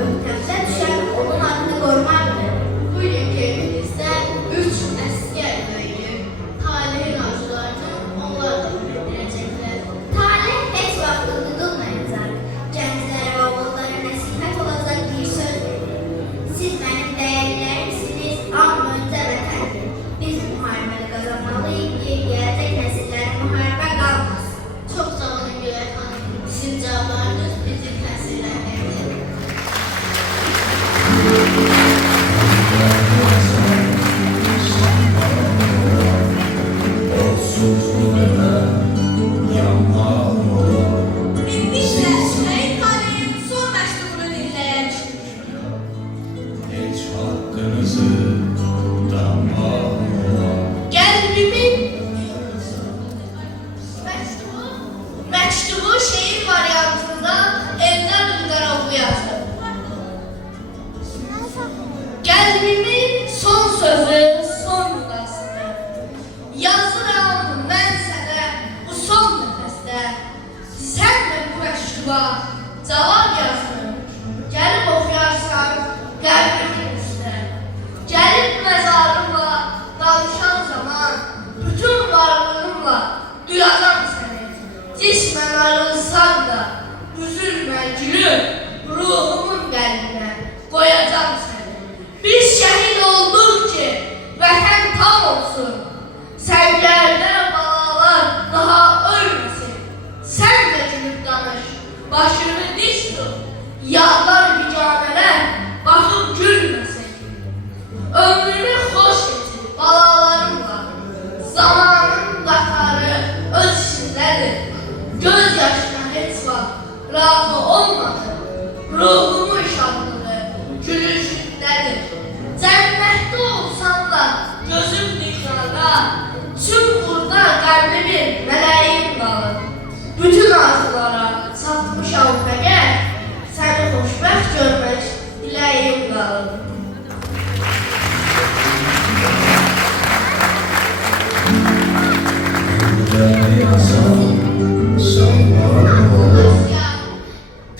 öhdəmizə düşən onun adını qorumaqdır. Bugünkü evimizdə 3 əsgər böyüyür. Talehin acılarını onlar da bildirəcəklər. Talih heç vaxt unudulmayacaq. Gənclərə və oğullara nəsihət olacaq bir söz verir. Siz mənim dəyərlilərimsiniz, amma öncə vətəndir. Biz müharibəni qazanmalıyıq ki, gələcək nəsillərə müharibə qalmasın. Çox sağ olun Gülər xanım. Sizin cavablarınız bizi təsirləndirdi. İndiklə Şəhid Talehin son məktubunu dinləyək. Heç haqqınızı Qəlbimin məktubu şeir variantında Eldar Ülqaroğlu yazdı. Qəlbimin son sözü, son nüqasını yazıram mən sənə bu son nəfəsdə. Sən də bu məktuba cavab yazdın. Gəlib oxuyarsan qəbrimin üstə. Gəlib məzarımla danışan zaman bütün varlığımla duyacam səni. Cismən ayrılsan da üzülmə gülüm, ruhumun qəlbinə qoyacam səni. Biz şəhid olduk ki vətən tam olsun. Səngərdə balalar daha ölməsin. Sən də gülüb danış, başını dik tut. Yağlar biganələr baxıb gülməsin. Ömrümü xoş geçir balalarımla. Zamanın qatarı öz içindədir. Göz yaşına heç vaxt razı olmadı. Ruhumun şadlığı gülüşündədir. Cənnətdə olsam da gözüm dünyada. Tüm burada qəlbimin mələyim qalır. Bütün arzulara çatmışam fəqət. Səni xoşbəxt görmək diləyim qalır.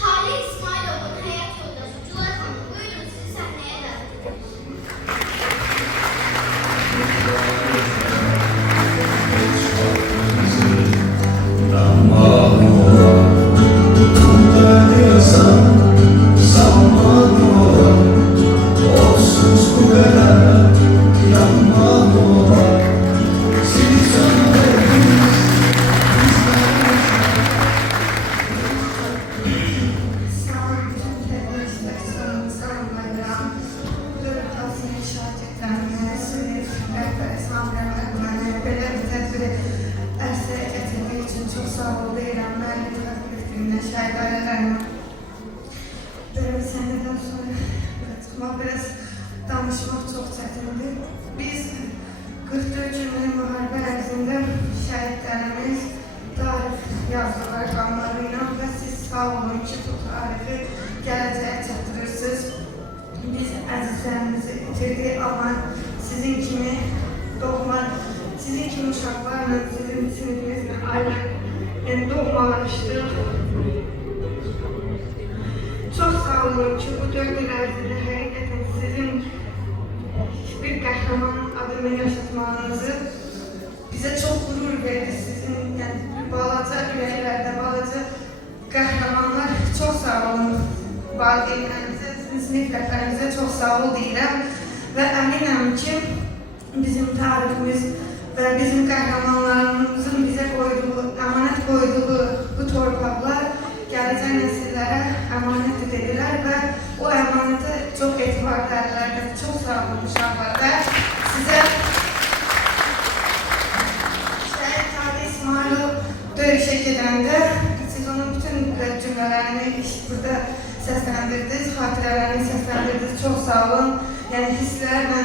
Talih İsmailov'un hayat yoldaşı Güler Hanım, buyurun sizi sahneye davet ediyorum. Çok sağ ol deyirəm, müəllim xəstəliyinə, şəhid ailələrinə. Belə bir səhnədən sonra çıxmaq, biraz danışmaq çox çətindir. Biz 44 günlük müharibə ərzində şəhidlərimiz tarix yazdılar qanları ilə və siz sağ olun ki, bu tarifi gələcəyə çatdırırsınız. Biz əzizlərimizi itirdik, amma sizin kimi doğma, sizin kimi uşaqlarla, sizin sinifinizlə ailə doğmalaşdıq. Çox sağ olun ki, bu 4 il ərzində həqiqətən sizin bir qəhrəmanın adını yaşatmanızı bizə çox qürur verdi. Sizin balaca ürəklərdə, balaca qəhrəmanlar, çox sağ olun. Valideynlərimizə, sizin sinif rəhbərimizə çox sağ ol deyirəm və əminəm ki, bizim tariximiz və bizim qəhrəmanlarımızın bizə qoyduğu, əmanət qoyduğu bu torpaqlar gələcək nəsillərə əmanət edirlər və o əmanətə çox etibar edirlər. Çox sağ olun uşaqlar və sizə Şəhid Talih İsmailov döyüşə gedəndə siz onun bütün cümlələrini burada səsləndirdiniz, xatirələrini səsləndirdiniz. Çox sağ olun. Yəni hisslərlə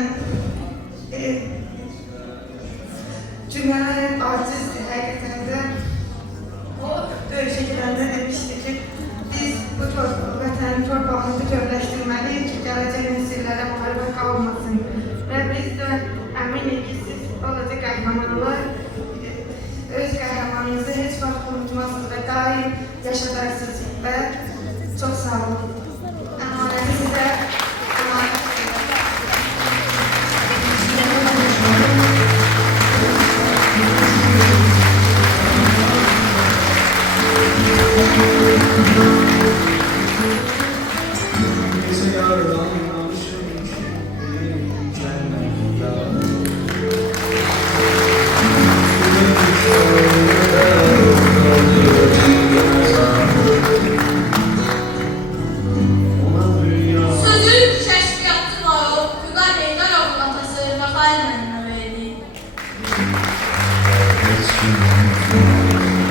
cümlələr acizdir həqiqətən də. O döyüşə gedəndə demişdi ki, biz bu vətənin torpağını bütövləşdirməliyik ki, gələcək nesillərə müharibə qalmasın. Və biz də əminik ki, siz balaca qəhrəmanlar öz qəhrəmanınızı heç vaxt unutmazsınız və daim yaşadarsınız və çox sağ olun. kadar anlamışım ki mükemmel. Ona dünya Sözün kəşfiyyatı var, Füqar Heydarovun atası Rafael müəllimə verdi. etsin.